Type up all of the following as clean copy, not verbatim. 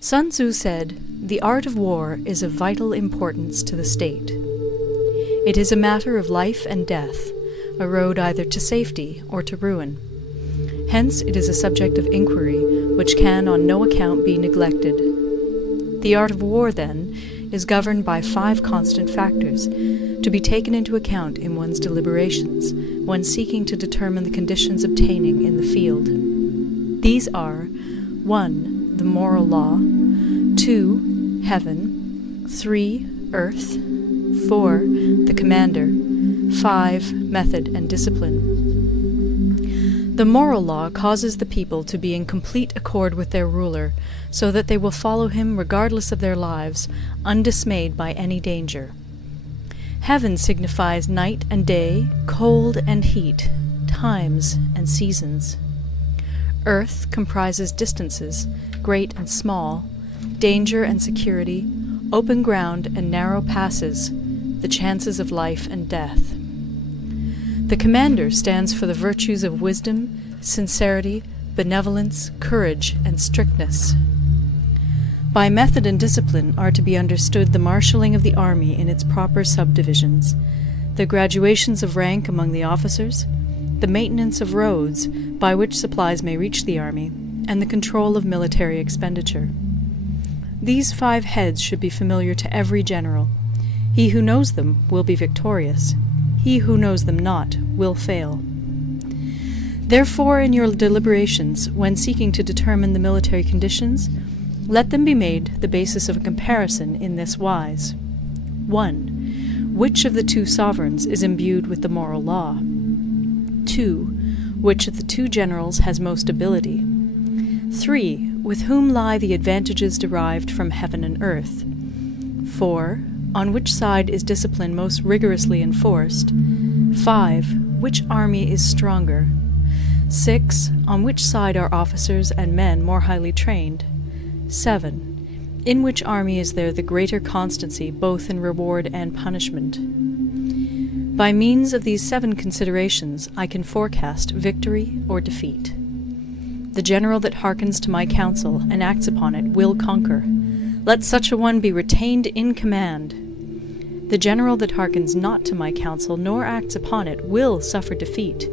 Sun Tzu said, "The art of war is of vital importance to the state. It is a matter of life and death, a road either to safety or to ruin. Hence it is a subject of inquiry which can on no account be neglected. The art of war, then, is governed by 5 constant factors, to be taken into account in one's deliberations when seeking to determine the conditions obtaining in the field. These are 1. The moral law, 2. Heaven, 3. Earth, 4. The commander, 5. Method and discipline. The moral law causes the people to be in complete accord with their ruler, so that they will follow him regardless of their lives, undismayed by any danger. Heaven signifies night and day, cold and heat, times and seasons. Earth comprises distances, great and small, danger and security, open ground and narrow passes, the chances of life and death. The commander stands for the virtues of wisdom, sincerity, benevolence, courage, and strictness. By method and discipline are to be understood the marshalling of the army in its proper subdivisions, the graduations of rank among the officers, the maintenance of roads by which supplies may reach the army, and the control of military expenditure. These 5 heads should be familiar to every general. He who knows them will be victorious. He who knows them not will fail. Therefore, in your deliberations, when seeking to determine the military conditions, let them be made the basis of a comparison in this wise. 1. Which of the 2 sovereigns is imbued with the moral law? 2. Which of the 2 generals has most ability? 3. With whom lie the advantages derived from heaven and earth? 4. On which side is discipline most rigorously enforced? 5. Which army is stronger? 6. On which side are officers and men more highly trained? 7. In which army is there the greater constancy both in reward and punishment? By means of these 7 considerations I can forecast victory or defeat. The general that hearkens to my counsel and acts upon it will conquer. Let such a one be retained in command. The general that hearkens not to my counsel nor acts upon it will suffer defeat.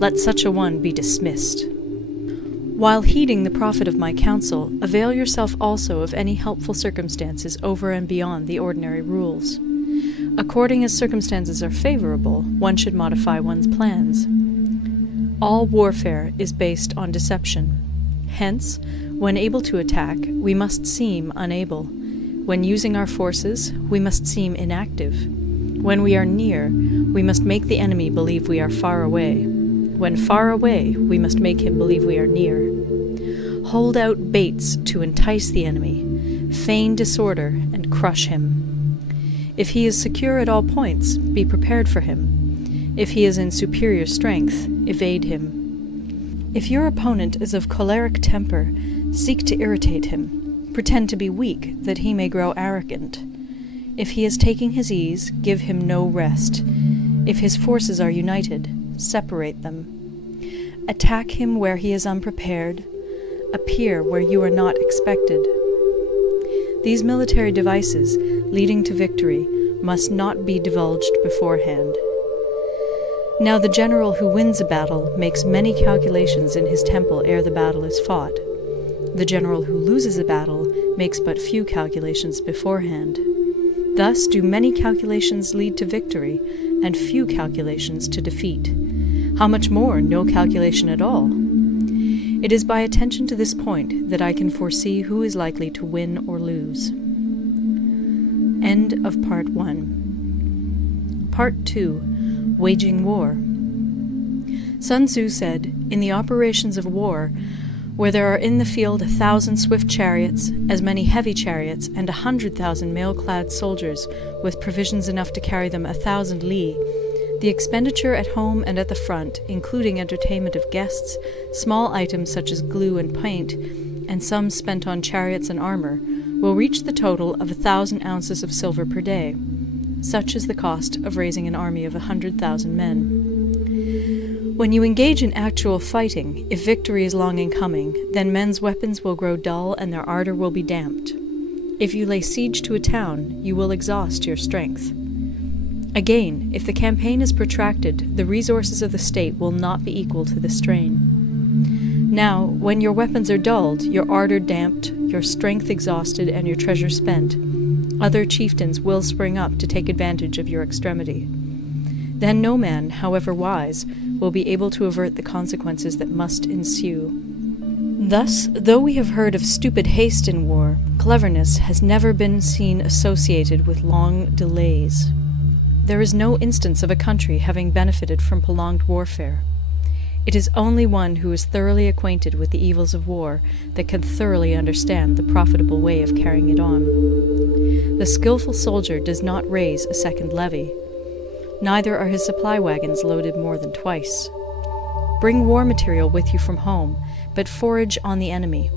Let such a one be dismissed. While heeding the profit of my counsel, avail yourself also of any helpful circumstances over and beyond the ordinary rules. According as circumstances are favorable, one should modify one's plans. All warfare is based on deception. Hence, when able to attack, we must seem unable. When using our forces, we must seem inactive. When we are near, we must make the enemy believe we are far away. When far away, we must make him believe we are near. Hold out baits to entice the enemy, feign disorder, and crush him. If he is secure at all points, be prepared for him. If he is in superior strength, evade him. If your opponent is of choleric temper, seek to irritate him. Pretend to be weak, that he may grow arrogant. If he is taking his ease, give him no rest. If his forces are united, separate them. Attack him where he is unprepared. Appear where you are not expected. These military devices, leading to victory, must not be divulged beforehand. Now the general who wins a battle makes many calculations in his temple ere the battle is fought. The general who loses a battle makes but few calculations beforehand. Thus do many calculations lead to victory, and few calculations to defeat. How much more no calculation at all? It is by attention to this point that I can foresee who is likely to win or lose. End of Part 1. Part 2. Waging War. Sun Tzu said, "In the operations of war, where there are in the field 1,000 swift chariots, as many heavy chariots, and 100,000 mail-clad soldiers, with provisions enough to carry them 1,000 li, the expenditure at home and at the front, including entertainment of guests, small items such as glue and paint, and sums spent on chariots and armor, will reach the total of 1,000 ounces of silver per day. Such is the cost of raising an army of 100,000 men. When you engage in actual fighting, if victory is long in coming, then men's weapons will grow dull and their ardor will be damped. If you lay siege to a town, you will exhaust your strength. Again, if the campaign is protracted, the resources of the state will not be equal to the strain. Now, when your weapons are dulled, your ardor damped, your strength exhausted, and your treasure spent, other chieftains will spring up to take advantage of your extremity. Then no man, however wise, will be able to avert the consequences that must ensue. Thus, though we have heard of stupid haste in war, cleverness has never been seen associated with long delays. There is no instance of a country having benefited from prolonged warfare. It is only one who is thoroughly acquainted with the evils of war that can thoroughly understand the profitable way of carrying it on. The skilful soldier does not raise a second levy. Neither are his supply wagons loaded more than twice. Bring war material with you from home, but forage on the enemy.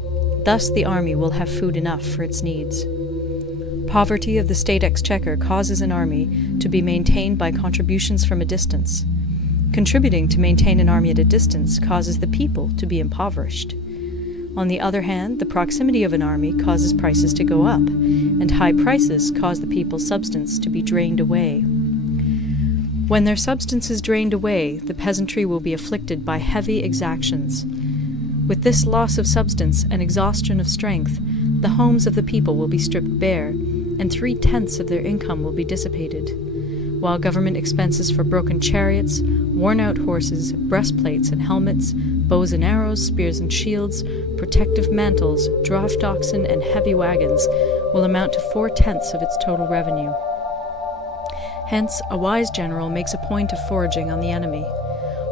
Thus the army will have food enough for its needs. Poverty of the state exchequer causes an army to be maintained by contributions from a distance. Contributing to maintain an army at a distance causes the people to be impoverished. On the other hand, the proximity of an army causes prices to go up, and high prices cause the people's substance to be drained away. When their substance is drained away, the peasantry will be afflicted by heavy exactions. With this loss of substance and exhaustion of strength, the homes of the people will be stripped bare, and 3/10 of their income will be dissipated, while government expenses for broken chariots, worn-out horses, breastplates and helmets, bows and arrows, spears and shields, protective mantles, draft oxen, and heavy wagons will amount to 4/10 of its total revenue. Hence, a wise general makes a point of foraging on the enemy.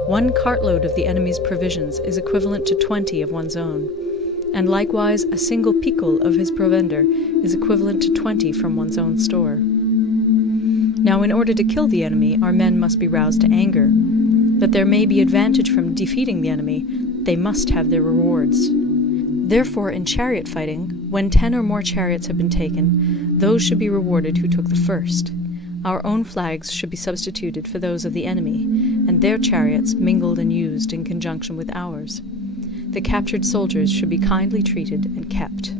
1 cartload of the enemy's provisions is equivalent to 20 of one's own, and likewise a single picul of his provender is equivalent to 20 from one's own store. Now, in order to kill the enemy, our men must be roused to anger. That there may be advantage from defeating the enemy, they must have their rewards. Therefore, in chariot fighting, when 10 or more chariots have been taken, those should be rewarded who took the first. Our own flags should be substituted for those of the enemy, and their chariots mingled and used in conjunction with ours. The captured soldiers should be kindly treated and kept.